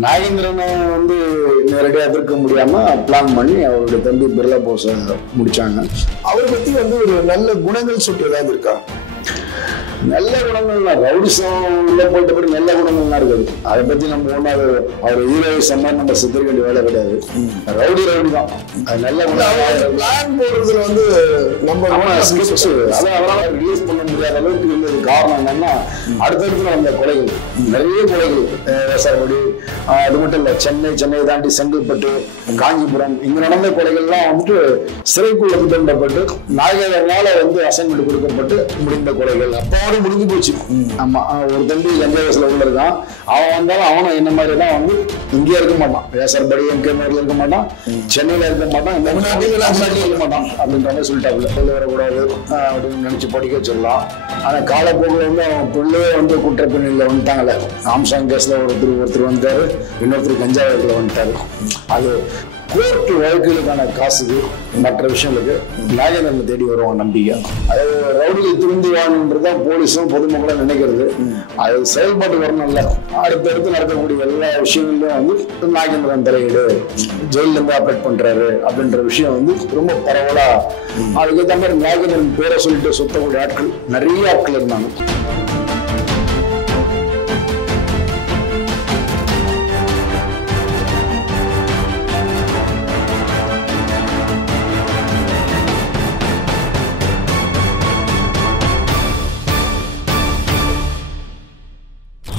நாகேந்திரனை வந்து நேரடியாக எதிர்க்க முடியாம பிளான் பண்ணி அவருடைய தம்பி பிர்லா போஸை முடிச்சாங்க. அவரை பத்தி வந்து ஒரு நல்ல குணங்கள் சொல்லிட்டு ஏதாவது இருக்கா? நல்ல குணங்கள்லாம் ரவுடிசம் உள்ள போயிட்டபடி நல்ல குணங்கள்லாம் இருக்குது. அதை பத்தி நம்ம ஒன்றாவது அவர் ஹீரோ சம்மாரி நம்ம சித்திரிக்க வேண்டிய வேலை கிடையாது. ரவுடி தான். அது நல்ல குணம். பிளான் போடுறதுல வந்து நம்ம அதை அவரால் ரிலீஸ் பண்ண முடியாத அளவுக்கு இருந்தது. காரணம் என்னன்னா அடுத்தடுத்து நடந்த கொலைகள், நிறைய கொலைகள். விவசாயப்படி அது மட்டும் இல்லை, சென்னை தாண்டி செங்கல்பட்டு, காஞ்சிபுரம் இங்க நடந்த கொலைகள்லாம் வந்துட்டு சிறைக்குள்ள திட்டமிடப்பட்டு நாகேந்திரனால வந்து அசைன்மெண்ட் கொடுக்கப்பட்டு முடிந்த கொலைகள். அப்போ முடிஞ்சு போச்சு. ஆமா, ஒரு தம்பி எந்த வயசுல உள்ள இருக்கான். அவன் வந்தாலும் அவனும் என்ன மாதிரி தான் வந்து இங்கே இருக்க மாட்டான். விவசாயப்படி எம்கே மேரில் இருக்க மாட்டான், சென்னையில இருக்க மாட்டான், இருக்க மாட்டான் அப்படின்ற மாதிரி சொல்லிட்டாப்புல. வரக்கூடாது அப்படின்னு நினைச்சு படிக்க வச்சிடலாம். ஆனா காலப்போக்கில் வந்து அவன் பிள்ளையே வந்து குற்றப்பின்னணியில் வந்துட்டாங்கல்ல. ஆம்சாங் கேஸ்ல ஒருத்தர் வந்துட்டாரு, இன்னொருத்தர் கஞ்சா வழக்குல வந்துட்டாரு. அது கோர்ட்டு வழக்குகளுக்கான காசுக்கு மற்ற விஷயங்களுக்கு நாகேந்திரனை தேடி வருவான் நம்பிக்கை. அது ரவுடிகள் திருந்துவான்ன்றதான் போலீஸும் பொதுமக்களும் நினைக்கிறது. அது செயல்பாட்டு வரணும்ல. அடுத்தடுத்து நடக்கக்கூடிய எல்லா விஷயங்கள்லயும் வந்து நாகேந்திரன் தலையீடு, ஜெயில இருந்து ஆப்ரேட் பண்றாரு அப்படின்ற விஷயம் வந்து ரொம்ப பரவலா. அதுக்கேற்ற மாதிரி நாகேந்திரன் பேரை சொல்லிட்டு சுத்தக்கூடிய ஆட்கள் நிறைய ஆட்கள் இருந்தாங்க.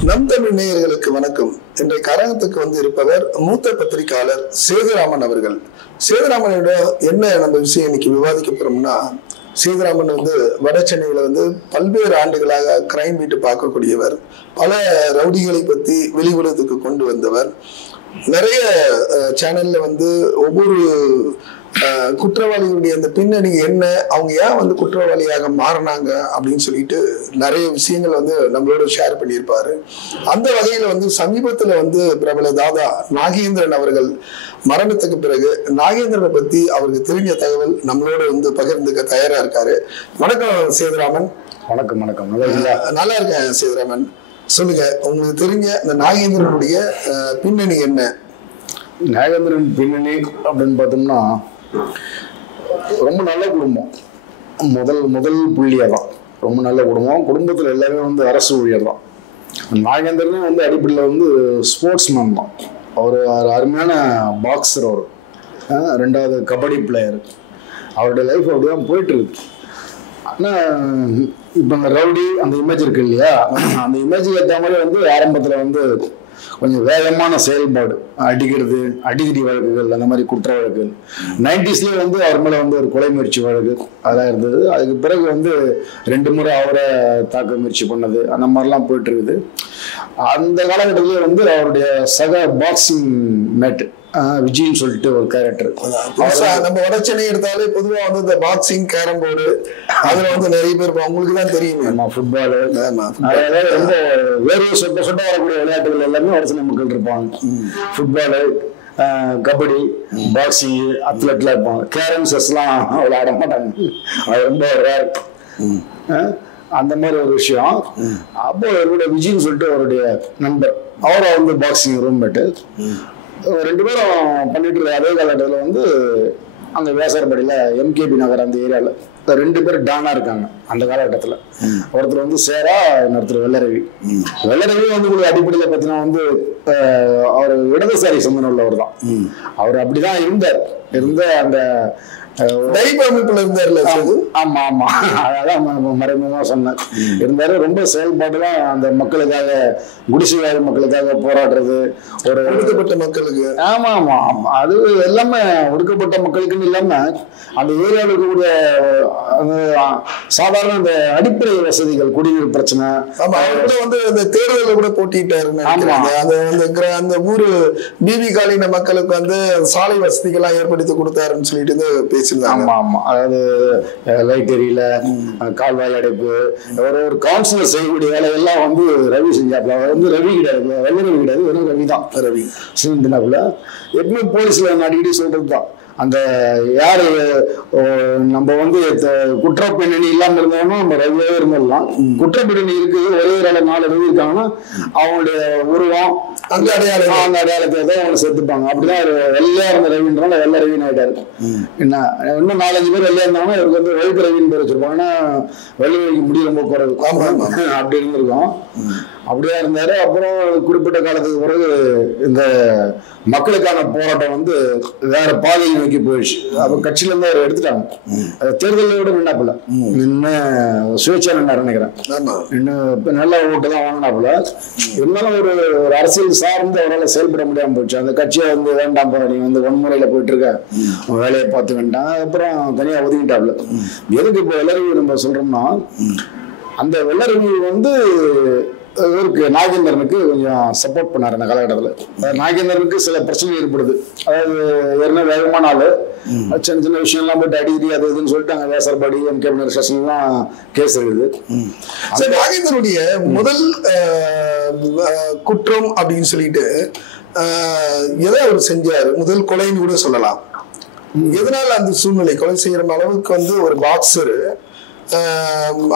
நம் தமிழ் நேயர்களுக்கு வணக்கம். இன்றைய கரகத்துக்கு வந்து இருப்பவர் மூத்த பத்திரிகையாளர் சேதுராமன் அவர்கள். சேதுராமனோட என்ன நம்ம விஷயம் இன்னைக்கு விவாதிக்க போறோம்னா, சேதுராமன் வந்து வட சென்னையில வந்து பல்வேறு ஆண்டுகளாக கிரைம் பீட்டு பார்க்கக்கூடியவர். பல ரவுடிகளை பத்தி வெளி உலகத்துக்கு கொண்டு வந்தவர். நிறைய சேனல்ல வந்து ஒவ்வொரு குற்றவாளிகளுடைய அந்த பின்னணி என்ன, அவங்க ஏன் வந்து குற்றவாளியாக மாறினாங்க அப்படின்னு சொல்லிட்டு நிறைய விஷயங்கள் வந்து நம்மளோட ஷேர் பண்ணியிருப்பாரு. அந்த வகையில வந்து சமீபத்துல வந்து பிரபல தாதா நாகேந்திரன் அவர்கள் மரணத்துக்கு பிறகு நாகேந்திரனை பத்தி அவருக்கு தெரிஞ்ச தகவல் நம்மளோட வந்து பகிர்ந்துக்க தயாரா இருக்காரு. வணக்கம் சேதுராமன். வணக்கம். வணக்கம். நல்லா இருக்கேன் சேதுராமன். சொல்லுங்க, உங்களுக்கு தெரிஞ்ச இந்த நாகேந்திரனுடைய பின்னணி என்ன? நாகேந்திரன் பின்னணி அப்படின்னு பார்த்தோம்னா ரொம்ப நல்ல குடும்பம். முதல் புள்ளியாக தான். ரொம்ப நல்ல குடும்பம். குடும்பத்தில் எல்லாமே வந்து அரசு ஊழியர் தான். நாகேந்திரனே வந்து அடிப்படையில் வந்து ஸ்போர்ட்ஸ் மேன் தான். அவர் அருமையான பாக்ஸர். அவர் ரெண்டாவது கபடி பிளேயர். அவருடைய லைஃப் அப்படிதான் போயிட்டு இருக்கு. ஆனால் இப்போ அந்த ரவுடி அந்த இமேஜ் இருக்கு இல்லையா, அந்த இமேஜுக்கு ஏற்ற மாதிரி வந்து ஆரம்பத்தில் வந்து கொஞ்சம் வேகமான செயல்பாடு, அடிக்கிறது, அடிக்கடி வழக்குகள், அந்த மாதிரி குற்ற வழக்குகள். 90ஸ்லேயே வந்து அவர் மேலே வந்து ஒரு கொலை முயற்சி வழக்கு அதெல்லாம் இருந்தது. அதுக்கு பிறகு வந்து 2 முறை அவரை தாக்க முயற்சி பண்ணது, அந்த மாதிரிலாம் போயிட்டு இருக்குது. அந்த காலகட்டத்திலே வந்து அவருடைய சக பாக்ஸிங் மேட் விஜய்னு சொல்லிட்டு ஒரு கேரக்டர். நம்ம வட சென்னை எடுத்தாலே பொதுவா வந்து இந்த பாக்ஸிங், கேரம் போர்டு அதுல வந்து நிறைய பேர் உங்களுக்கு தான் தெரியும். ஃபுட்பாலு, ரொம்ப வேறு சொட்ட வரக்கூடிய விளையாட்டுகள் எல்லாமே வட சென்னை மக்கள் இருப்பாங்க. ஃபுட்பாலு, கபடி, பாக்ஸிங், அத்லெட்லாம் இருப்பாங்க. கேரம், செஸ்லாம் அவ்வளோ ஆட மாட்டாங்க. அது ரொம்ப ரேர். அந்த மாதிரி ஒரு விஷயம். அப்போ அவருடைய விஜய்னு சொல்லிட்டு அவருடைய நண்பர், அவரை வந்து பாக்ஸிங் ரூம்மேட்டு. 2 பேரும் பண்ணிட்டு இருக்க அதே காலகட்டத்தில் வந்து அங்கே வேசாரப்படியில் எம்கேபி நகர் அந்த ஏரியாவில் 2 பேர் டானா இருக்காங்க அந்த காலகட்டத்தில். ஒருத்தர் வந்து சேரா, இன்னொருத்தர் வெள்ளரவி. வெள்ளரவி வந்து உங்களுக்கு அடிப்படையில் பார்த்தீங்கன்னா வந்து அவர் இடதுசாரி சிந்தனை உள்ளவர் தான். அவர் அப்படிதான் இருந்த அந்த அமைப்புல இருந்தாருல. ஆமா ஆமா, அதான் மறைமுகமா சொன்னேன். இருந்தாரு. ரொம்ப செயல்பாடுலாம் அந்த மக்களுக்காக, குடிசைவாழ் மக்களுக்காக போராடுறது, ஒரு ஒடுக்கப்பட்ட மக்களுக்கு. ஆமா ஆமா, அது எல்லாமே ஒடுக்கப்பட்ட மக்களுக்குன்னு இல்லாம அந்த ஏரியாவில் இருக்கக்கூடிய சாதாரண அந்த அடிப்படை வசதிகள், குடிநீர் பிரச்சனை. ஆமா, அவர் கூட வந்து அந்த தேர்தலில் கூட போட்டிட்டாரு. அந்த ஊரு பிபி காலின மக்களுக்கு வந்து சாலை வசதிகள்லாம் ஏற்படுத்தி கொடுத்தாருன்னு சொல்லிட்டு பேசியிருந்தாங்க. ஆமா ஆமா, அதாவது லைட் எரியல, கால்வாய் அடைப்பு, ஒரு கவுன்சிலர் செய்யக்கூடிய வேலையெல்லாம் வந்து ரவி செஞ்சாப்ல. வந்து ரவி கிடையாது, வெள்ள ரவி கிடையாது, வெறும் ரவி தான். ரவி செஞ்சினாப்புல. எப்பவுமே போலீஸ்ல அடிக்கடி சொல்றது தான், அந்த யாரு நம்ம வந்து குற்ற பின்னணி இல்லாம இருந்தாலும் நம்ம ரவியாவே இருந்துடலாம். குற்ற பின்னணி இருக்குது, ஒரே ஒரு 4 ரவி இருக்காங்கன்னா அவங்களுடைய உருவம், அந்த அடையாளத்தை தான் அவங்க சேர்த்துப்பாங்க. அப்படிதான் ஒரு வெள்ளையா இருந்த ரவின்றனால வெள்ளை ரவின்னு ஆயிட்டாரு. என்ன இன்னும் 4-5 பேர் வெள்ளையா இருந்தாங்கன்னா இவருக்கு வந்து வெளுப்பு ரவின்னு பேர் வச்சிருப்பாங்க. ஏன்னா வெள்ளை ரவிக்கு முடி ரொம்ப குறைவு அப்படி இருந்திருக்கும். அப்படியா இருந்தாரு. அப்புறம் குறிப்பிட்ட காலத்துக்கு பிறகு இந்த மக்களுக்கான போராட்டம் வந்து வேற பாதையை நோக்கி போயிடுச்சு. அப்ப கட்சியில இருந்து அவர் எடுத்துட்டாங்க. தேர்தலோட நின்னாப்புல இன்னும் சுயேட்சா நின்னாரு நினைக்கிறேன். இன்னும் நல்ல ஓட்டு தான் வாங்கினாப்புல. இருந்தாலும் ஒரு அரசியல் சார்ந்து அவரால் செயல்பட முடியாம போச்சு. அந்த கட்சியை வந்து வேண்டாம், நீ வந்து வன்முறையில போயிட்டு இருக்க, வேலையை பார்த்து வேண்டாம். அப்புறம் தனியா ஒதுக்கிட்டாப்புல. எதுக்கு இப்போ வெள்ளரவி நம்ம சொல்றோம்னா, அந்த வெள்ளரவி வந்து இவருக்கு நாகேந்திரனுக்கு கொஞ்சம் சப்போர்ட் பண்ணாரு அந்த காலகட்டத்தில். நாகேந்திரனுக்கு சில பிரச்சனை ஏற்படுது. அதாவது ஏற்கனவே வேகமான ஆளு, சின்ன சின்ன விஷயம்லாம் போயிட்டு அடிக்கடி அது இதுன்னு சொல்லிட்டு அங்கே வேசர்பாடி எம்கே ஸ்டேஷன்லாம் கேஸ் எழுது. நாகேந்திரனுடைய முதல் குற்றம் அப்படின்னு சொல்லிட்டு எதை அவர் செஞ்சாரு, முதல் கொலைன்னு கூட சொல்லலாம். எதனால அந்த சூழ்நிலை கொலை செய்யற அளவுக்கு வந்து ஒரு பாக்ஸரு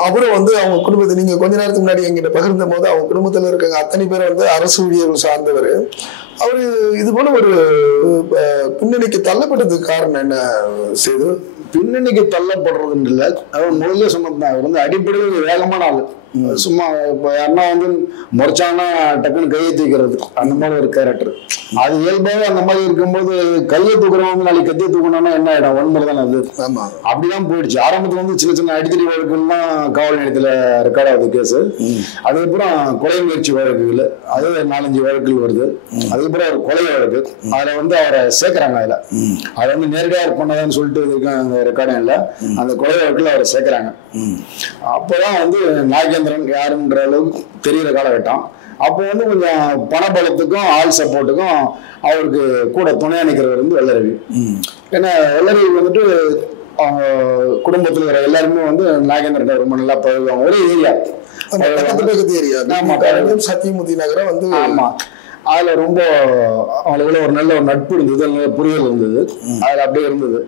அவரும் வந்து அவங்க குடும்பத்தை, நீங்க கொஞ்ச நேரத்துக்கு முன்னாடி எங்கிட்ட பகிர்ந்த போது அவங்க குடும்பத்துல இருக்காங்க அத்தனை பேர் வந்து அரசு ஊழியர்கள் சார்ந்தவர். அவரு இது போல ஒரு பின்னணிக்கு தள்ளப்பட்டதுக்கு காரணம் என்ன செய்து? பின்னணிக்கு தள்ளப்படுறதுன்னு இல்லை, அவர் முதல்ல சொன்னதுதான். அவர் வந்து அடிப்படையில் வேகமான ஆளு. சும்மா இப்போ யாருன்னா வந்து முறைச்சாங்கன்னா டக்குன்னு கையை தூக்கிறது அந்த மாதிரி ஒரு கேரக்டர். அது இயல்பாகவே அந்த மாதிரி இருக்கும்போது கையை தூக்குறவங்க நாளைக்கு கத்தியை தூக்கணும்னா என்ன ஆயிடும், வன்முறை தானே அது. அப்படிதான் போயிடுச்சு. ஆரம்பத்துல வந்து சின்ன சின்ன அடித்தடி வழக்குலாம் காவல் நிலையத்துல ரெக்கார்ட் ஆகுது கேஸு. அதுக்கப்புறம் கொலை முயற்சி வழக்குகள், அது 4-5 வழக்குகள் வருது. அதுக்கப்புறம் ஒரு கொலை வழக்கு, அதுல வந்து அவரை சேர்க்கிறாங்க. அதை வந்து நேரடியாக பண்ணதான்னு சொல்லிட்டு அந்த ரெக்கார்டும் இல்லை, அந்த கொலை வழக்குல அவரை சேர்க்கிறாங்க. அப்போதான் வந்து நாகேந்திரன் யாருன்ற அளவுக்கு தெரிகிற காலகட்டம். அப்போ வந்து கொஞ்சம் பணபலத்துக்கும் ஆள் சப்போர்ட்டுக்கும் அவருக்கு கூட துணையா நிற்கிறவர் வந்து வெள்ளரவி. ஏன்னா வெள்ளரவி வந்துட்டு அவங்க குடும்பத்தில் இருக்கிற எல்லாருமே வந்து நாகேந்திரன் ரொம்ப நல்லா பழகுவாங்க. ஒரே ஏரியா, சத்தியமூர்த்தி நகரம் வந்து. ஆமா, அதுல ரொம்ப அவங்களுக்குள்ள ஒரு நல்ல ஒரு நட்பு இருந்தது, நல்ல புரிதல் இருந்தது. அதுல அப்படியே இருந்தது.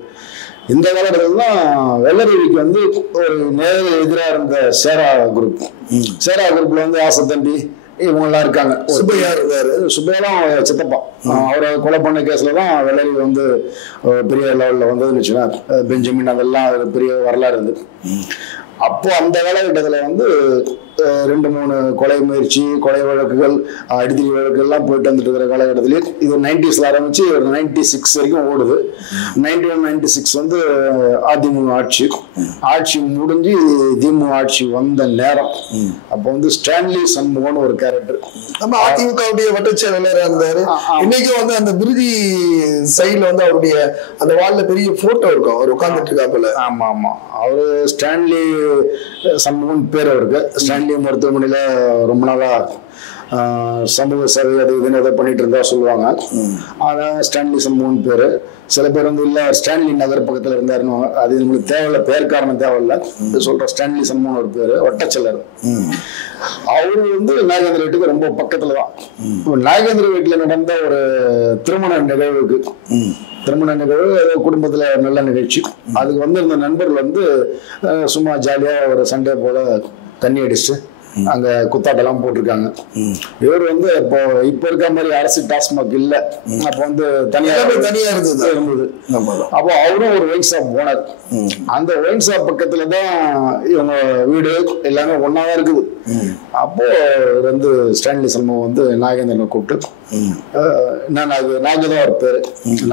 இந்த காலகட்டத்தில் தான் வெள்ளரவிக்கு வந்து ஒரு நேர எதிராக இருந்த சேரா குரூப். சேரா குரூப்ல வந்து ஆசத்தம்பி இவங்கெல்லாம் இருக்காங்க. சுப்பையா இருக்காரு. சுப்பையெல்லாம் சித்தப்பா. அவரை கொலை பண்ண கேஸ்ல தான் வெள்ளரவி வந்து பெரிய லெவலில் வந்ததுன்னு வச்சுக்கோங்க. பெஞ்சமின் அதெல்லாம் பெரிய வரலாறு இருந்தது. அப்போ அந்த காலகட்டத்தில் வந்து 2-3 கொலை முயற்சி, கொலை வழக்குகள், அடித்தடி வழக்குகள்லாம் போயிட்டு வந்துட்டு இருக்கிற காலகட்டத்திலே இது 90s ஆரம்பிச்சு ஒரு 96 வரைக்கும் ஓடுது. 91-96 வந்து அதிமுக ஆட்சி முடிஞ்சு திமுக ஆட்சி வந்த நேரம். அப்போ வந்து ஸ்டான்லி சண்முகம்னு ஒரு கேரக்டர் நம்ம அதிமுகவுடைய வட்டச்செயலாளராக இருந்தாரு. இன்னைக்கு வந்து அந்த விருதி சைட்ல வந்து அவருடைய அந்த வால்ல பெரிய போட்டோ இருக்கும், அவர் உட்கார்ந்துட்டு இருக்காப்புல. ஆமா ஆமா, அவரு ஸ்டான்லி சண்முகம் பேர் அவருக்கு. ஸ்டான்லி மருத்துவமனையில ரொம்ப நாளா சமூக சேவை அது இதுன்னு எதை பண்ணிட்டு இருந்தா சொல்லுவாங்க. அதான் ஸ்டான்லி சண்முகன் பேரு. சில பேர் வந்து இல்ல ஸ்டான்லி நகர் பக்கத்துல இருந்தாருன்னு, அது உங்களுக்கு தேவையில்ல, பேர் காரணம் தேவையில்ல, சொல்ற ஸ்டான்லி சண்முகன் ஒரு பேரு, வட்டச்செல்லர். அவரு வந்து நாகேந்திர வீட்டுக்கு ரொம்ப பக்கத்துலதான். நாகேந்திர வீட்டுல நடந்த ஒரு திருமண நிகழ்வு, குடும்பத்துல நல்ல நிகழ்ச்சி. அதுக்கு வந்து இந்த நண்பர்கள் வந்து சும்மா ஜாலியா ஒரு சண்டே போல தண்ணி அடிச்சு அங்க குத்தாட்டெல்லாம் போட்டிருக்காங்க. இவர் வந்து இப்ப இருக்க மாதிரி அரசு டாஸ்மாக் இல்ல, அப்ப வந்து தனியா இருந்தது. அப்போ அவரும் ஒரு ஒயின் ஷாப் போனார். அந்த ஒயின் ஷாப் பக்கத்துலதான் இவங்க வீடு எல்லாமே ஒன்னாதான் இருக்குது. அப்போ வந்து ஸ்டான்லி சண்முகம் வந்து நாகேந்திரனை கூப்பிட்டு, நாகதான் ஒரு பேரு.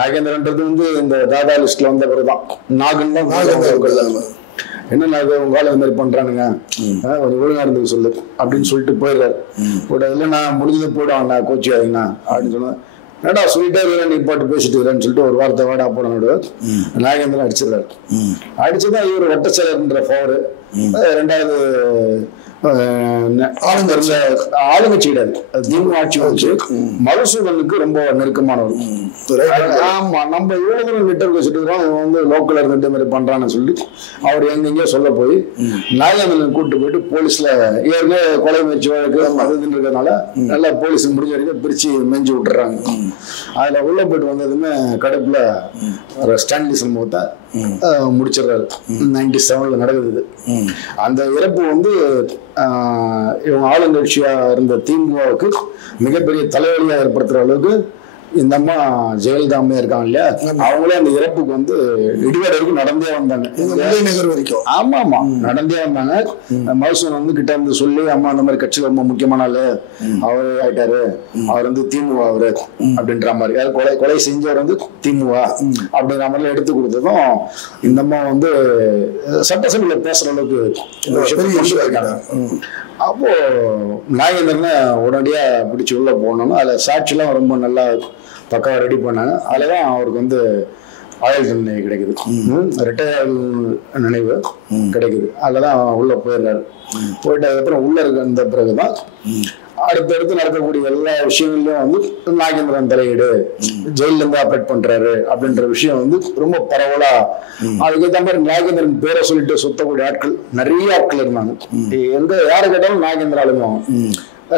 நாகேந்திரன்றது வந்து இந்த தாதா லிஸ்ட்ல வந்த பிறகுதான் நாகன் தான். என்ன உங்க ஆளு இந்த மாதிரி பண்றானுங்க, கொஞ்சம் ஒழுங்கா இருந்தது சொல்லு அப்படின்னு சொல்லிட்டு போயிடுறாரு. போட்டதுல நான் முடிஞ்சது போயிடுவாங்கண்ணா, கோச்சிக்காதீங்கண்ணா அப்படின்னு சொன்னேன். ஏடா சொல்லிட்டே இருக்க, நீ பாட்டு பேசிட்டு இருக்கிறேன்னு சொல்லிட்டு ஒரு வார்த்தை வாடா போட நாகேந்திரன் அடிச்சிடறாரு. அடிச்சுதான் இவர் வட்டச்செயலர்ன்ற பவர். 2வது ஆளுங்கட்சி கிடையாது, திமுக ஆட்சி வச்சு மதுசூதனுக்கு ரொம்ப நெருக்கமானவர். ஆமா, நம்ம இவ்வளவு தூரம் லிட்டர் வச்சுட்டு இருக்கோம், இவன் வந்து லோக்கல்ல இருந்துட்டு மாதிரி பண்றான்னு சொல்லி அவர் எங்கெங்கயோ சொல்ல போய் நாகேந்திரன் கூப்பிட்டு போயிட்டு போலீஸ்ல ஏற்கனவே கொலை முயற்சி வழக்கு அதுன்னு இருக்கிறதுனால நல்லா போலீஸ் முடிஞ்ச வரைக்கும் பிரிச்சு மெஞ்சு விட்டுறாங்க. அதுல உள்ள போயிட்டு வந்ததுமே கடுப்புல ஸ்டான்லி சண்முகத்தை முடிச்சிடுறாரு. 97ல நடக்குது. அந்த இறப்பு வந்து இவங்க ஆளுங்கட்சியா இருந்த திமுகவுக்கு மிகப்பெரிய தலைவலியா ஏற்படுத்துற அளவுக்கு இந்த அம்மா ஜெயலலிதா அம்மையா இருக்காங்க இல்லையா, அவங்களே அந்த இறப்புக்கு வந்து இடிவாடு வரைக்கும் நடந்தே வந்தாங்க. நகர் வரைக்கும் ஆமா ஆமா நடந்தே வந்தாங்க. மகசூல் வந்து கிட்ட இருந்து சொல்லி அம்மா அந்த மாதிரி கட்சியில ரொம்ப முக்கியமான ஆளு அவரு ஆயிட்டாரு, அவர் வந்து திமுக அவரு அப்படின்ற மாதிரி, கொலை கொலை செஞ்சவர் வந்து திமுக அப்படின்ற மாதிரி எடுத்து கொடுத்ததும் இந்த அம்மா வந்து சட்டசபையில பேசுற அளவுக்கு இந்த விஷயத்தை இருக்காங்க. அப்போ நாகேந்திரனை உடனடியா பிடிச்சி உள்ள போனோம்னா அதுல சாட்சியெல்லாம் ரொம்ப நல்லா பக்காவா ரெடி பண்ணாங்க. அதுலதான் அவருக்கு வந்து ஆயுள் தண்டனை கிடைக்குது, ரிட்டையர் நினைவு கிடைக்குது. அதுலதான் உள்ள போயிடுறாரு. போயிட்டு அதுக்கப்புறம் உள்ள இருந்த பிறகுதான் அடுத்தடுத்து நடக்கக்கூடிய எல்லா விஷயங்கள்லயும் வந்து நாகேந்திரன் தலையீடு, ஜெயில இருந்து ஆப்ரேட் பண்றாரு அப்படின்ற விஷயம் வந்து ரொம்ப பரவலா. அதுக்கேற்ற மாதிரி நாகேந்திரன் பேரை சொல்லிட்டு சுத்தக்கூடிய ஆட்கள் நிறைய ஆட்கள் இருந்தாங்க. எங்க யாரு கேட்டாலும் நாகேந்திர ஆளுங்க.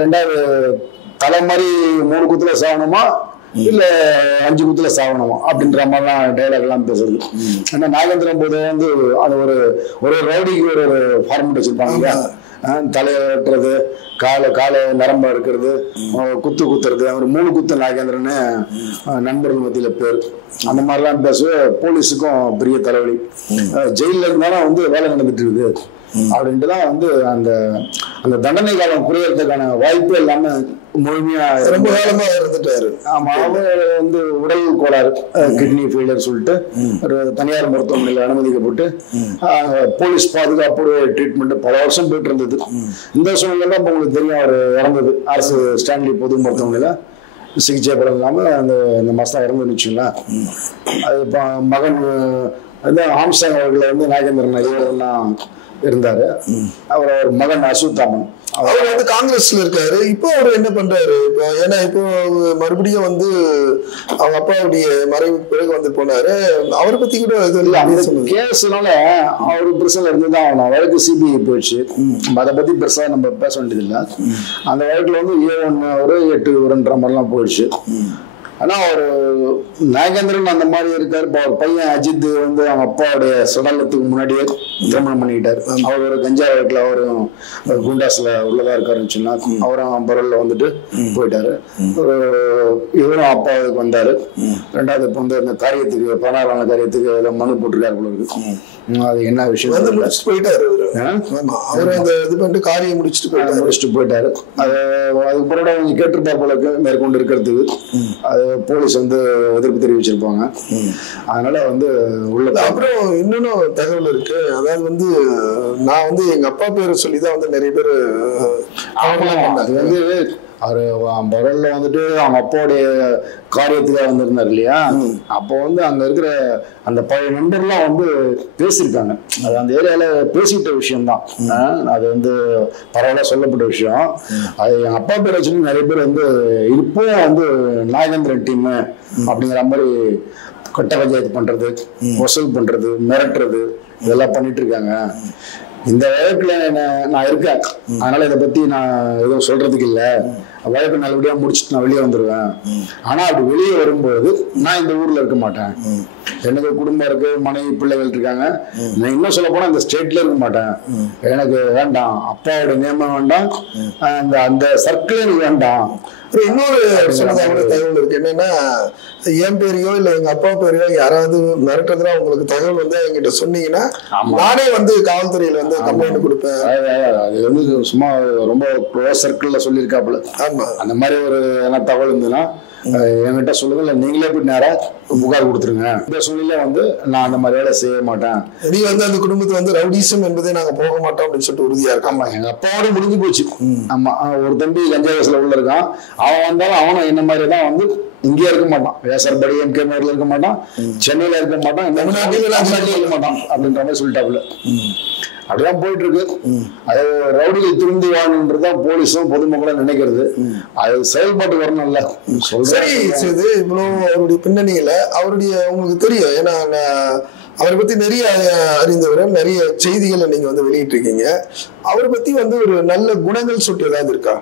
ரெண்டாவது தலை மாதிரி 3 குத்துல சாகணுமா இல்ல 5 குத்துல சாகணுமா அப்படின்ற மாதிரிலாம் டைலாக் எல்லாம் பேசுறது. ஏன்னா நாகேந்திரன் போது வந்து அது ஒரு ரவுடிக்கு ஒரு ஃபார்மெட் வச்சிருப்பாங்க. தலையை வெட்டுறது, காலை நரம்பா இருக்கிறது, குத்துறது, அவர் 3 குத்து நாகேந்திரன்னு நண்பர்கள் மத்தியில பேர். அந்த மாதிரிலாம் பேசுவ போலீஸுக்கும் பெரிய தலைவலி. ஜெயில இருந்தாலும் வந்து வேலை நடந்துட்டு இருக்குது அப்படின்ட்டுதான் வந்து அந்த தண்டனை காலம் குறையறதுக்கான வாய்ப்பு எல்லாமே முழுமையா ரொம்ப காலமா இருந்துட்டாரு. ஆமா, அவர் வந்து உடல் கோளாறு, கிட்னி ஃபெயிலியர் சொல்லிட்டு ஒரு தனியார் மருத்துவமனையில் அனுமதிக்கப்பட்டு போலீஸ் பாதுகாப்போட ட்ரீட்மெண்ட் பல வருஷம் போயிட்டு இருந்தது. இந்த சூழ்நிலை உங்களுக்கு தெரியும், அவர் இறந்தது அரசு ஸ்டான்லி பொது மருத்துவமனையில சிகிச்சை படம் இல்லாம இந்த மாசம் இறந்துச்சுங்களா. அது மகன் வந்து ஆம்சாங் அவர்களை வந்து நாகேந்திரன் ஐயா இருந்தாரு. அவர் மகன் அசுத்தாமன், அவர் வந்து காங்கிரஸ்ல இருக்காரு. இப்போ அவர் என்ன பண்றாரு இப்போ? ஏன்னா இப்போ மறுபடியும் வந்து அவங்க அப்பாவுடைய மறைவுக்கு பிறகு வந்து போனாரு. அவரை பத்தி கூட கேஸ்னால அவரு பிரச்சனை இருந்துதான் ஆகணும். வழக்கு சிபிஐ போயிடுச்சு. அதை பத்தி பெருசா நம்ம பேச வேண்டியது இல்லை. அந்த வழக்குல வந்து A1 ஒரு 8 1ன்ற மாதிரிலாம் போயிடுச்சு. ஆனா ஒரு நாகேந்திரன் அந்த மாதிரி இருக்காரு. இப்போ அவர் பையன் அஜித் வந்து அவங்க அப்பாவுடைய சடலத்துக்கு முன்னாடியே திருமணம் பண்ணிக்கிட்டாரு. அவர் ஒரு கஞ்சா வழக்குல அவரும் குண்டாஸ்ல உள்ளதா இருக்காருன்னு சொன்னா அவரும் பரவல்ல வந்துட்டு போயிட்டாரு. இவரும் அப்பாவுக்கு வந்தாரு. ரெண்டாவது இப்போ வந்து அந்த காரியத்துக்கு 16ஆம் காரியத்துக்கு மனு போட்டிருக்காரு போல இருக்கு. அது என்ன விஷயம் வந்து முடிச்சுட்டு போயிட்டாரு. அவரு அந்த இது பண்ணிட்டு காரியம் முடிச்சுட்டு போயிட்டாரு. அதுக்கு பிறகு அவங்க கேட்டிருப்பார் போல மேற்கொண்டு இருக்கிறதுக்கு. அது போலீஸ் வந்து எதிர்ப்பு தெரிவிச்சிருப்பாங்க. அதனால வந்து உள்ள அப்புறம் இன்னொன்னும் தகவல் இருக்கு. அதாவது வந்து நான் வந்து எங்க அப்பா பேரை சொல்லிதான் வந்து நிறைய பேர் அது வந்து அவரு பரவல்ல வந்துட்டு அவங்க அப்பாவுடைய காரியத்துக்காக வந்திருந்தாரு இல்லையா. அப்போ வந்து அங்க இருக்கிற அந்த பழைய நண்பர்லாம் வந்து பேசியிருக்காங்க. அது அந்த ஏரியால பேசிட்ட விஷயம்தான். அது வந்து பரவாயில்ல சொல்லப்பட்ட விஷயம். அது எங்க அப்பா பேரை வச்சு நிறைய பேர் வந்து இப்போ வந்து நாகேந்திரன் டீம் அப்படிங்கிற மாதிரி கட்ட பஞ்சாயத்து பண்றது, வசூல் பண்றது, மிரட்டுறது இதெல்லாம் பண்ணிட்டு இருக்காங்க. இந்த வழக்குல நான் இருக்கேன். அதனால இதை பத்தி நான் எதுவும் சொல்றதுக்கு இல்லை. வழக்கு நல்லபடியா முடிச்சுட்டு நான் வெளியே வந்துடுவேன். ஆனா அப்படி வெளியே வரும்போது நான் இந்த ஊர்ல இருக்க மாட்டேன். எனக்கு குடும்பம் இருக்கு, மனைவி பிள்ளைகள் இருக்காங்க. நான் இன்னும் சொல்ல போனா இந்த ஸ்டேட்ல இருக்க மாட்டேன். எனக்கு வேண்டாம், அப்பாவோட நியமனம் வேண்டாம், அந்த சர்க்கிள் எனக்கு வேண்டாம். இன்னொரு தகவல் இருக்கு. என்னன்னா என் பேரையோ இல்ல எங்க அப்பா பேரையோ யாராவது மிரட்டுறதுனா உங்களுக்கு தகவல் வந்து என்கிட்ட சொன்னீங்கன்னா நானே வந்து காவல்துறையில வந்து கம்ப்ளைண்ட் கொடுப்பேன். அது வந்து சும்மா ரொம்ப க்ளோஸ் சர்க்கிள்ல சொல்லியிருக்காப்புல. அந்த மாதிரி ஒரு தகவல் இருந்ததுன்னா என்கிட்ட சொல்லுங்க, இல்ல நீங்களே போய் நேரா புகார் கொடுத்துருங்க. இந்த சூழ்நிலை வந்து நான் அந்த மாதிரி வேலை செய்ய மாட்டேன். நீ வந்து அந்த குடும்பத்தை வந்து ரவுடிசம் என்பதே நாங்க போக மாட்டோம் அப்படின்னு சொல்லிட்டு உறுதியா இருக்கு. ஆமா, எங்க அப்பாவோட முடிஞ்சு போச்சு. ஆமா, ஒரு தம்பி கஞ்சா வயசுல உள்ள இருக்கான். அவன் வந்தாலும் அவனும் என்ன மாதிரிதான் வந்து இங்கேயே இருக்க மாட்டான். வேசர்படி எம்கே நகர்ல இருக்க மாட்டான், சென்னையில இருக்க மாட்டான், தமிழ்நாட்டில இருக்க மாட்டான் அப்படின்ற மாதிரி சொல்லிட்டாப்புல. அப்படிதான் போயிட்டு இருக்கு. அது ரவுடிகள் திரும்பி வாழணுன்றதுதான் போலீஸும் பொதுமக்களும் நினைக்கிறது. அது செயல்பாட்டு வரணும்ல. சரி, இவ்வளவு அவருடைய பின்னணியில அவருடைய உங்களுக்கு தெரியும். ஏன்னா அவரை பத்தி நிறைய அறிந்தவர்கள், நிறைய செய்திகளை நீங்க வந்து வெளியிட்டு இருக்கீங்க. அவரை பத்தி வந்து ஒரு நல்ல குணங்கள் சொல்லிட்டு ஏதாவது இருக்கா?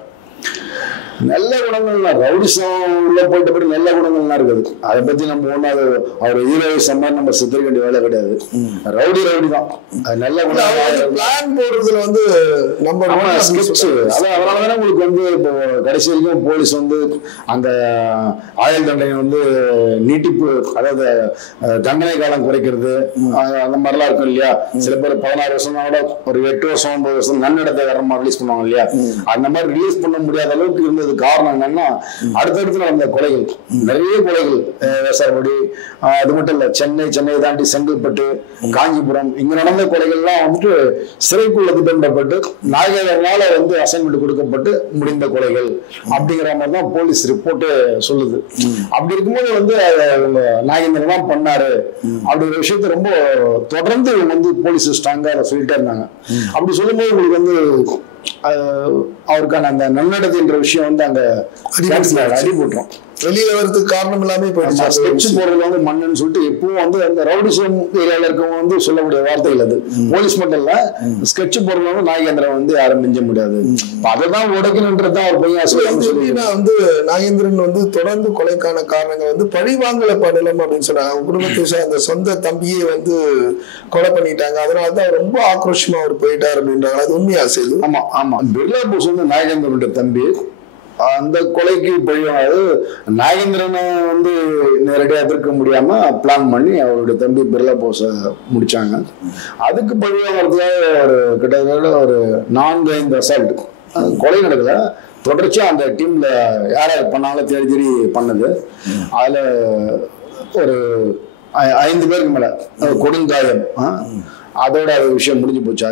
நல்ல குணங்கள்லாம் ரவுடிசம் உள்ள போயிட்ட பிறகு நல்ல குணங்கள்லாம் இருக்குது. அதை பத்தி நம்ம ஒண்ணு அது அவர் ஹீரோயிசம் மாதிரி நம்ம சித்தரிக்க வேண்டிய வேலை கிடையாது. ரவுடி தான். அது நல்ல குணம். பிளான் போடுறதுல வந்து நம்ம ஸ்கெட்ச். அதனாலதானே உங்களுக்கு வந்து இப்போ கடைசி வரைக்கும் போலீஸ் வந்து அந்த ஆயுள் தண்டனை வந்து நீட்டிப்பு, அதாவது தண்டனை காலம் குறைக்கிறது அந்த மாதிரிலாம் இருக்கும் இல்லையா. சில பேர் 16 வருஷம் ஒரு 8 வருஷம் 9 வருஷம் நன்னடத்தை வர மாதிரி ரிலீஸ் பண்ணுவாங்க இல்லையா. அந்த மாதிரி ரிலீஸ் பண்ண முடியாத அளவுக்கு இருந்தது காரணம் என்னன்னா, அடுத்தடுத்து நடந்த கொலைகள், நிறைய கொலைகள். வேசார்படி அது மட்டும் இல்ல, சென்னை தாண்டி செங்கல்பட்டு, காஞ்சிபுரம் இங்க நடந்த கொலைகள்லாம் வந்துட்டு சிறைக்குள்ள திட்டமிடப்பட்டு நாயகர்களால வந்து அசைன்மெண்ட் கொடுக்கப்பட்டு முடிந்த கொலைகள் அப்படிங்கிற மாதிரி தான் போலீஸ் ரிப்போர்ட் சொல்லுது. அப்படி இருக்கும்போது வந்து நாகேந்திரன் தான் பண்ணாரு அப்படிங்கிற விஷயத்த ரொம்ப தொடர்ந்து வந்து போலீஸ் ஸ்ட்ராங்கா அதை சொல்லிட்டே இருந்தாங்க. அப்படி சொல்லும்போது உங்களுக்கு வந்து அவருக்கான அந்த நன்னடத்தைன்ற விஷயம் வந்து அங்க அடிபட்டுரும். வெளியில வரதுக்கு காரணம் எல்லாமே ஸ்கெட்ச் போடுறது வந்து மண்ணுன்னு சொல்லிட்டு எப்பவும் வந்து அந்த ரவுடிசம் ஏரியால இருக்கவங்க வந்து சொல்லக்கூடிய வார்த்தைகள் அது. போலீஸ் மட்டும் இல்ல, ஸ்கெட்ச் போடுறது வந்து நாகேந்திரன் வந்து யாரும் மிஞ்ச முடியாது. அதைதான் உடைக்கணும்ன்றதுதான் ஒரு பையன் வந்து நாகேந்திரன் வந்து தொடர்ந்து கொலைக்கான காரணங்கள் வந்து பழிவாங்கல படலம் அப்படின்னு சொன்னாங்க. குடும்பத்தை அந்த சொந்த தம்பியை வந்து கொலை பண்ணிட்டாங்க, அதனாலதான் ரொம்ப ஆக்ரோஷமா அவர் போயிட்டார் அப்படின்றாங்க. அது உண்மையா செய்து? ஆமா பிர்லா போஸ் வந்து நாகேந்திரனுடைய தம்பி. அந்த கொலைக்கு பழிவாது நாகேந்திரனை வந்து நேரடியாக எதிர்க்க முடியாம பிளான் பண்ணி அவருடைய தம்பி பிர்லா போஸை முடிச்சாங்க. அதுக்கு பழிவாங்கிறதுக்காக ஒரு கிட்டத்தட்ட ஒரு 4-5 அசால்ட் கொலை நடக்கல. தொடர்ச்சியா அந்த டீம்ல யாராவது பண்ணாலும் தேடி பண்ணது. அதுல ஒரு 5 பேருக்கு மேல கொடுங்காயம். அதோட விஷயம் முடிஞ்சு போச்சு.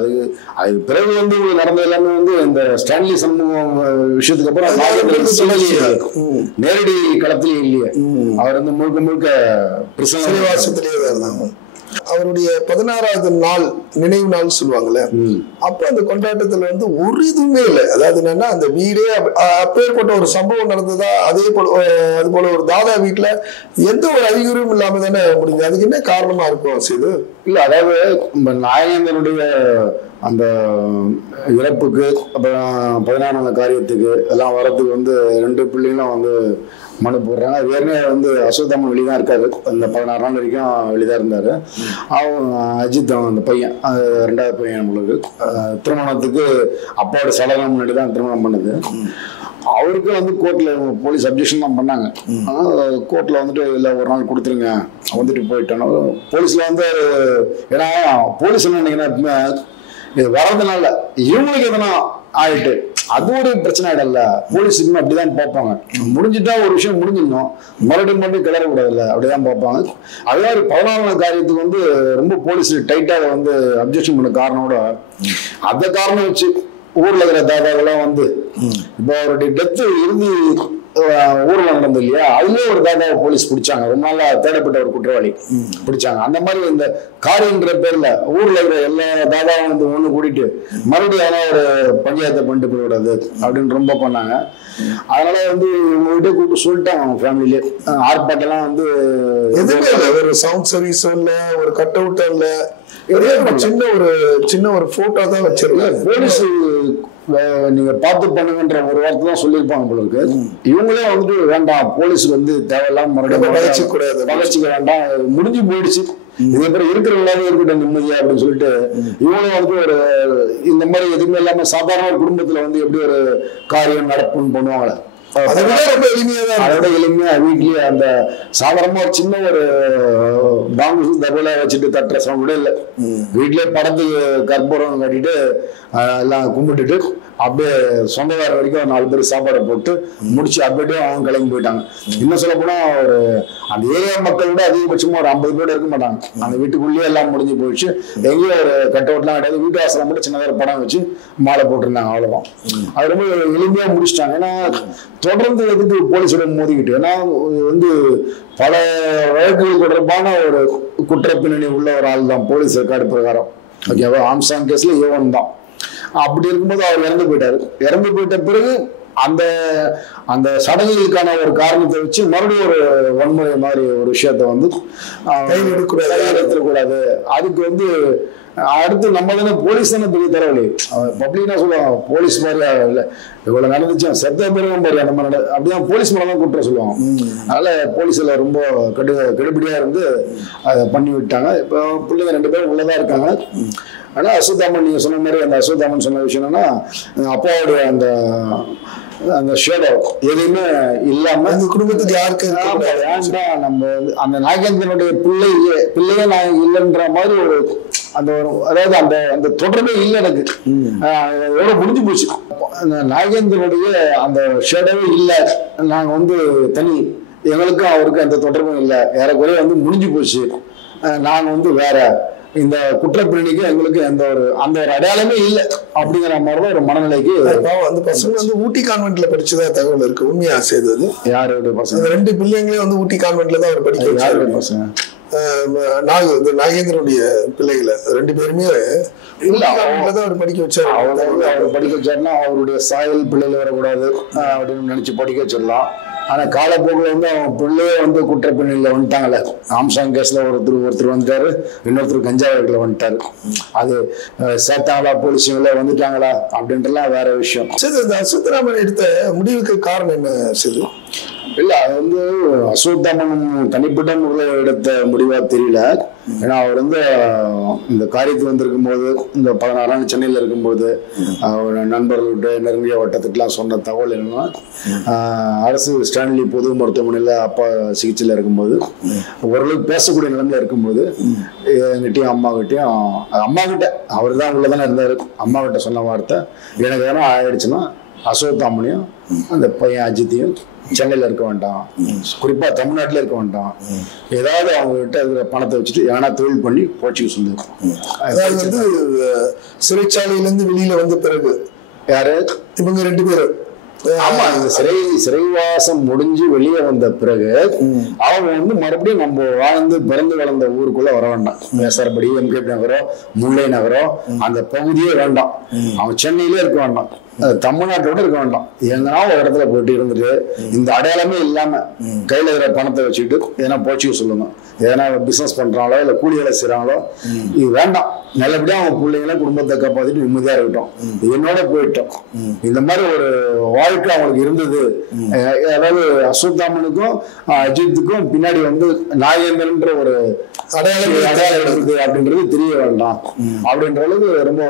அது பிறகு வந்து நடந்த எல்லாமே வந்து இந்த ஸ்டான்லி சண்முகம் விஷயத்துக்கு அப்புறம் நேரடி களத்திலேயே இல்லையே. அவர் வந்து முழுக்க சிறைவாசத்திலேயே இருந்தாங்க. அவருடைய 16வது நாள் நினைவு நாள் சொல்லுவாங்கல்ல, அப்ப அந்த கொண்டாட்டத்துல வந்து ஒரு இதுவுமே இல்லை. அதாவது என்னன்னா, அந்த வீடே அப்பேற்பட்ட ஒரு சம்பவம் நடந்ததா, அது போல ஒரு தாதா வீட்டுல எந்த ஒரு அறிகுறியும் இல்லாம தானே முடிஞ்சது. அதுக்கு என்ன காரணமா இருக்கும் செய்து? இல்ல, அதாவது நாகேந்திரனுடைய அந்த இறப்புக்கு அப்புறம் 16 காரியத்துக்கு எல்லாம் வரதுக்கு வந்து 2 பிள்ளைங்களும் வந்து மனு போடுறாங்க. வேறே வந்து அசோத்தாமன் வெளிதான் இருக்காரு. அந்த 16 நாள் வரைக்கும் வெளிதான் இருந்தாரு. அவன் அஜித் அந்த பையன், 2வது பையன் நம்மளுக்கு திருமணத்துக்கு அப்பாவோட சடங்கு முன்னாடி தான் திருமணம் பண்ணுது. அவருக்கு வந்து கோர்ட்ல போலீஸ் அப்ஜெக்ஷன் தான் பண்ணாங்க. கோர்ட்ல வந்துட்டு இல்லை ஒரு நாள் கொடுத்துருங்க வந்துட்டு போயிட்டோம். போலீஸ்ல வந்து ஏன்னா போலீஸ் என்ன நினைக்கிறேன், இது வர்றதுனால இவங்களுக்கு எதனா ஆயிட்டு அது ஒரு பிரச்சனை ஆயிடல. போலீஸ் இன்னும் அப்படிதான் பார்ப்பாங்க. முடிஞ்சுட்டா ஒரு விஷயம் முடிஞ்சிடணும், மறுபடியும் கிளறக்கூடாதுல்ல, அப்படிதான் பார்ப்பாங்க. அதே ஒரு 14 காரியத்துக்கு வந்து ரொம்ப போலீஸ் டைட்டா வந்து அப்ஜெக்ஷன் பண்ண காரணோட அந்த காரணம் வச்சு ஊர்ல இருக்கிற தாதாவெல்லாம் வந்து இப்போ அவருடைய டெத்து இறுதி ஊர்ல நடந்தது இல்லையா, அதுலயே ஒரு தாதாவை போலீஸ் பிடிச்சாங்க. ரொம்ப நாளா தேடப்பட்ட ஒரு குற்றவாளி பிடிச்சாங்க. அந்த மாதிரி இந்த காரியன்ற பேர்ல ஊர்ல இருக்கிற எல்லா தாதாவும் வந்து ஒண்ணு கூட்டிட்டு மறுபடியும் ஆனா ஒரு பஞ்சாயத்தை பண்ணிட்டு போய்விடாது அப்படின்னு ரொம்ப பண்ணாங்க. அதனால வந்து உங்ககிட்ட கூப்பிட்டு சொல்லிட்டாங்க அவங்க ஃபேமிலியே. ஆர்ப்பாட்டெல்லாம் வந்து எதுவுமே இல்லை, ஒரு சவுண்ட் சர்வீஸ் இல்ல, ஒரு கட் அவுட் இல்ல, சின்ன ஒரு போட்டோ தான் வச்சிருக்காங்க. போலீஸ் நீங்க பார்த்து பண்ணுங்கன்ற ஒரு வார்த்தை தான் சொல்லியிருப்பாங்க போல இருக்கு. இவங்களே வந்துட்டு வேண்டாம், போலீஸுக்கு வந்து தேவையில்லாம மறுபடியும் பகச்சிக்க வேண்டாம், முடிஞ்சு போயிடுச்சு, இதே மாதிரி இருக்கிறவங்களாவே இருக்கட்டும் நிம்மதியா அப்படின்னு சொல்லிட்டு இவங்களும் வந்து ஒரு இந்த மாதிரி எதுவுமே இல்லாம சாதாரண ஒரு குடும்பத்துல வந்து எப்படி ஒரு காரியம் நடப்புன்னு பண்ணுவாங்களே, ரொம்ப எளிமையா, அதோட எளிமையா வீட்லயே அந்த சாதாரணமா சின்ன ஒரு பாம்பு தகவலை வச்சுட்டு தட்டுற சவுண்ட் கூட இல்லை. வீட்லயே படத்துக்கு கற்பூரம் கட்டிட்டு எல்லாம் கும்பிட்டுட்டு அப்படியே சொந்தக்கார வரைக்கும் 4 பேர் சாப்பாடை போட்டு முடிச்சு அப்படியே அவங்க கிளம்பி போயிட்டாங்க. இன்னும் சொல்ல போனா ஒரு அந்த ஏரியா மக்கள் விட அதிகபட்சமா ஒரு 50 பேர் இருக்க மாட்டாங்க. அந்த வீட்டுக்குள்ளேயே எல்லாம் முடிஞ்சு போயிடுச்சு. எங்கேயும் ஒரு கட் அவுட்லாம் கிடையாது. வீட்டு வாசலாம் மட்டும் சின்னதாக படம் வச்சு மாலை போட்டிருந்தாங்க, அவ்வளவுதான். அது ரொம்ப எளிமையா முடிச்சிட்டாங்க. ஏன்னா தொடர்ந்து எதுக்கு போலீஸோட மோதிக்கிட்டு, ஏன்னா வந்து பல வழக்குகள் தொடர்பான ஒரு குற்ற பின்னணி உள்ள ஒரு ஆள் தான் போலீஸ் ரெக்கார்டு பிரகாரம். ஓகேவா, ஆம்ஸ்டாங் கேஸ்ல ஏவன் தான். அப்படி இருக்கும்போது அவர் இறந்து போயிட்டாரு. இறந்து போயிட்ட பிறகு அந்த அந்த சடங்குகளுக்கான ஒரு காரணத்தை வச்சு மறுபடியும் ஒரு வன்முறை மாதிரி ஒரு விஷயத்த வந்து கையெழுத்தக்கூடாது. அதுக்கு வந்து அடுத்து நம்ம தானே போலீஸ் தானே பெரிய தலைவலி. பப்ளிக்னா சொல்லுவாங்க போலீஸ் மாதிரியா இல்லை இவ்வளவு நடந்துச்சு செத்த பேரும் மாதிரி அந்த மாதிரி அப்படிதான் போலீஸ் மேல தான் குற்றம் சொல்லுவாங்க. அதனால போலீஸ்ல ரொம்ப கெடுபடியா இருந்து அதை பண்ணி விட்டாங்க. இப்போ பிள்ளைங்க 2 பேரும் உள்ளதா இருக்காங்க. ஆனா அஸ்வத்தாமன் நீங்க சொன்ன மாதிரி அந்த அஸ்வத்தாமன் சொன்ன விஷயம் என்னன்னா அப்பாவுடைய அந்த ஷேடோ எதுவுமே இல்லாம அந்த குடும்பத்துக்கு யாருக்கு வேண்டாம். நம்ம அந்த நாகேந்திரனுடைய பிள்ளையே நான் இல்லைன்ற மாதிரி ஒரு அந்த அதாவது அந்த அந்த தொடர்பே இல்லை எனக்கு. எவ்வளவு முடிஞ்சு போச்சு. அந்த நாகேந்திரனுடைய அந்த ஷேடோவே இல்லை. நாங்க தனி எங்களுக்கும் அவருக்கும் எந்த தொடர்பும் இல்லை. ஏறக்குறைய முடிஞ்சு போச்சு. நாங்க வேற இந்த குற்றப்பிரணிக்கு எங்களுக்கு அந்த ஒரு அடையாளமே இல்லை அப்படிங்கிற மாதிரிதான் ஒரு மனநிலைக்கு. அந்த பசங்க ஊட்டி கான்வென்ட்ல படிச்சுதான் தகவல் இருக்கு. உண்மையா செய்தது யாரோட பசங்க 2 பிள்ளைங்களே ஊட்டி கான்வென்ட்ல தான் அவர் படிக்க வச்சாரு. பசங்க நாகேந்திரனுடைய பிள்ளைகளை 2 பேருமே அவர் படிக்க வச்சாரு. அவர் படிக்க வச்சாருன்னா அவருடைய சாயல் பிள்ளைகள் வரக்கூடாது அப்படின்னு நினைச்சு படிக்க வச்சிடலாம். ஆனா காலப்போக்கில் அவன் பிள்ளையே குற்றப்பிள்ளையில வந்துட்டாங்கல்ல. ஆம்சாங் கேஸ்ல ஒருத்தர் வந்துட்டாரு, இன்னொருத்தர் கஞ்சா வழக்குல வந்துட்டாரு. அது சேர்த்தாங்களா போலீஸுங்கள வந்துட்டாங்களா அப்படின்றலாம் வேற விஷயம். சரி, இந்த அஸ்வத்தாமன் எடுத்த முடிவுக்கு காரணம் என்ன? சரி இல்ல அது அஸ்வத்தாமன் தனிப்பட்ட முறையில் எடுத்த முடிவா தெரியல. ஏன்னா அவர் இந்த காரியத்துக்கு வந்திருக்கும் போது இந்த 16 சென்னையில இருக்கும்போது அவர் நண்பர்கள்கிட்ட நெருங்கிய வட்டத்துக்குலாம் சொன்ன தகவல் என்னன்னா அரசு ஸ்டான்லி பொது மருத்துவமனையில அப்பா சிகிச்சையில இருக்கும்போது ஓரளவுக்கு பேசக்கூடிய நிலைமையில இருக்கும்போது எங்கிட்டையும் அம்மா கிட்ட அவர் தான் உள்ளதானே இருந்தாரு. அம்மா கிட்ட சொன்ன வார்த்தை எனக்கு எதனா ஆயிடுச்சுன்னா அஸ்வத்தாமனையும் அந்த பையன் அஜித்தையும் சென்னையில இருக்க வேண்டாம், குறிப்பா தமிழ்நாட்டில இருக்க வேண்டாம், ஏதாவது அவங்க கிட்ட இருக்கிற பணத்தை வச்சுட்டு ஏன்னா தொழில் பண்ணி போச்சுக்க சொல்லு. அதாவது சிறைச்சாலையில இருந்து வெளியில வந்த பிறகு யாரு இவங்க 2 பேரும் ஆமா இந்த சிறைவாசம் முடிஞ்சு வெளியே வந்த பிறகு அவங்க மறுபடியும் நம்ம வாழ்ந்து பிறந்து வளர்ந்த ஊருக்குள்ள வர வேண்டாம். மேசரபடி, எம்கே நகரம், முல்லை நகரம் அந்த பகுதியே வேண்டாம். அவன் சென்னையிலே இருக்க வேண்டாம், தமிழ்நாட்டோட இருக்க வேண்டாம். எங்கன்னா ஒரு இடத்துல போயிட்டு இருந்துட்டு இந்த அடையாளமே இல்லாம கையில இருக்கிற பணத்தை வச்சுக்கிட்டு எதனா போச்சுக்க சொல்லுங்க. எதனா பிசினஸ் பண்றாங்களோ இல்ல கூலி வேலை செய்யறாங்களோ இது வேண்டாம். நல்லபடியா அவங்க பிள்ளைங்களை குடும்பத்தை காப்பாத்திட்டு நிம்மதியா இருக்கட்டும், என்னோட போயிட்டோம். இந்த மாதிரி ஒரு வாழ்க்கை அவங்களுக்கு இருந்தது. அதாவது அஸ்வத்தாமனுக்கும் அஜித்துக்கும் பின்னாடி நாகேந்திரன்ற ஒரு அடையாளம் இருக்குது அப்படின்றது தெரிய வேண்டாம் அப்படின்ற அளவுக்கு ரொம்ப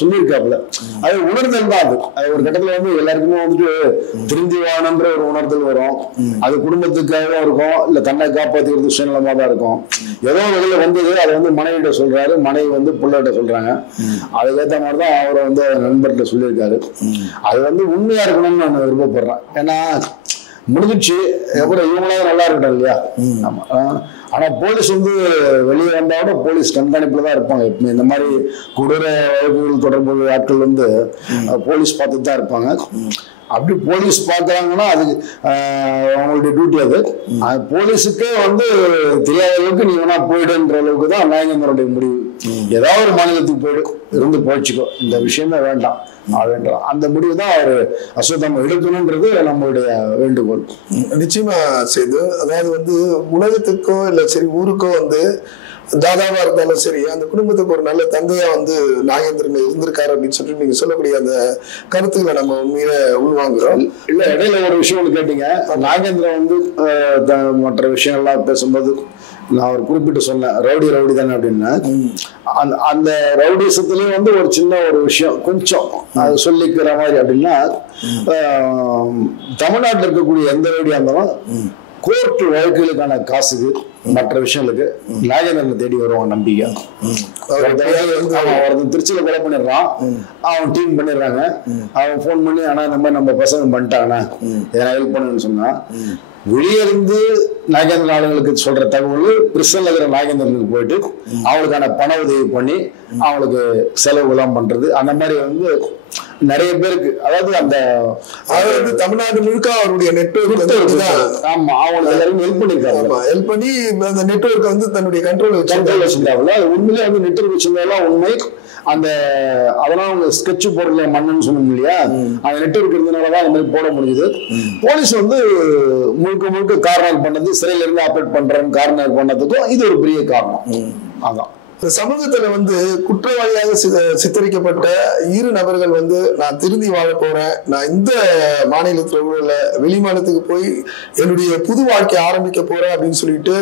சொல்லியிருக்காப்புல. அது உணர்தல் தான். அது ஒரு கட்டத்துல எல்லாருக்குமே திருந்திவானன்ற ஒரு உணர்தல் வரும். அது குடும்பத்துக்காகவும் இருக்கும், இல்ல தன்னை காப்பாத்திக்கிறது சுயநலமா தான் இருக்கும். ஏதோ வெளியில வந்தது அதை மனைவிட்ட சொல்றாரு, மனைவி பிள்ளைகிட்ட சொல்றாங்க. அதுக்கேற்ற மாதிரிதான் அவரை நண்பர்கிட்ட சொல்லியிருக்காரு. அது உண்மையா இருக்கணும்னு நான் விருப்பப்படுறேன். ஏன்னா முடிஞ்சிச்சு, அப்புறம் இவங்களாவது நல்லா இருக்கட்டும் இல்லையா. ஆமா. ஆனா போலீஸ் வெளியே வந்தாவோட போலீஸ் கண்காணிப்புல தான் இருப்பாங்க. இந்த மாதிரி கொடூர வழக்குகள் தொடர்பு ஆட்கள் போலீஸ் பார்த்துட்டு தான் இருப்பாங்க. அப்படி போலீஸ் பார்க்கறாங்கன்னா அது அவங்களுடைய டியூட்டி. அது போலீஸுக்கே தெரியாத அளவுக்கு நீ வேணா போயிடுன்ற அளவுக்கு தான் நாகேந்திரனுடைய முடிவு. ஏதாவது ஒரு மாநிலத்துக்கு போயிடு இருந்து போயிடுச்சுக்கோ, இந்த விஷயமே வேண்டாம் அப்படின்ற அந்த முடிவு தான் அவர் அஸ்வத்தாமன் எடுக்கணும்ன்றது நம்மளுடைய வேண்டுகோள். நிச்சயமா செய்து அதாவது உலகத்துக்கோ இல்ல சரி ஊருக்கோ தாதாவா இருந்தாலும் சரி அந்த குடும்பத்துக்கு ஒரு நல்ல தந்தையா நாகேந்திரன் இருந்திருக்காரு அப்படின்னு சொல்லிட்டு நீங்க சொல்லக்கூடிய அந்த கருத்துக்களை நம்ம உண்மையில உள்வாங்குறோம். இல்ல இடையில ஒரு விஷயம் கேட்டீங்க. நாகேந்திரன் மற்ற விஷயங்கள்லாம் பேசும்போது நான் ஒரு குறிப்பிட்டு சொன்னேன் ரவுடி தானே அப்படின்னு. அந்த ரவுடிசத்துலயும் ஒரு சின்ன ஒரு விஷயம் கொஞ்சம் அது சொல்லிக்கிற மாதிரி அப்படின்னா தமிழ்நாட்டில் இருக்கக்கூடிய எந்த ரவுடியா இருந்தாலும் கோர்ட் வழக்குகளுக்கான காசுக்கு மற்ற விஷயங்களுக்கு நாகேந்திரனை தேடி வருவான் நம்பிக்கை. ஒருத்தன் திருச்சியில கொலை பண்ணிடுறான், அவன் டீம் பண்ணிடுறாங்க, அவன் போன் பண்ணி ஆனா நம்ம பசங்க பண்ணிட்டாங்கண்ணா எதனா ஹெல்ப் பண்ணுன்னு சொன்னா வெளியே இருந்து நாகேந்திரன் ஆளுங்களுக்கு சொல்ற தகவல் பிரிசன்ல இருக்கிற நாகேந்திரனுக்கு போயிட்டு அவங்களுக்கான பண உதவி பண்ணி அவங்களுக்கு செலவுலாம் பண்றது அந்த மாதிரி நிறைய பேருக்கு. அதாவது அந்த தமிழ்நாடு முழுக்க அவருடைய நெட்வொர்க் ஆமா அவங்களுக்கு எல்லாரும் ஹெல்ப் பண்ணிருக்காங்க. ஹெல்ப் பண்ணி அந்த நெட்வொர்க் தன்னுடைய கண்ட்ரோல் வச்சிருந்தாங்க. உண்மையிலே நெட்வொர்க் வச்சிருந்தாலும் உண்மை அந்த அதெல்லாம் அவங்க ஸ்கெட்ச் போடல மண்ணுன்னு சொன்னோம் இல்லையா, அந்த நெட்வொர்க் இருந்ததுனாலதான் அந்த மாதிரி போட முடியுது. போலீஸ் முழுக்க கார்னர் பண்ணது சிறையில இருந்து ஆப்ரேட் பண்றேன்னு கார்னர் பண்ணதுக்கும் இது ஒரு பெரிய காரணம். அதான் இந்த சமூகத்துல வந்து குற்றவாளியாக சித்தரிக்கப்பட்ட இரு நபர்கள் வந்து நான் திருந்தி வாழ போறேன், நான் இந்த மாநிலத்துல உள்ள வெளி மாநிலத்துக்கு போய் என்னுடைய புது வாழ்க்கை ஆரம்பிக்க போறேன் அப்படின்னு சொல்லிட்டு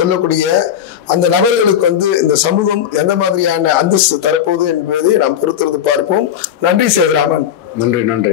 சொல்லக்கூடிய அந்த நபர்களுக்கு வந்து இந்த சமூகம் எந்த மாதிரியான அந்தஸ்து தரப்போகுது என்பதை நாம் பொறுத்திருந்து பார்ப்போம். நன்றி சேதுராமன். நன்றி.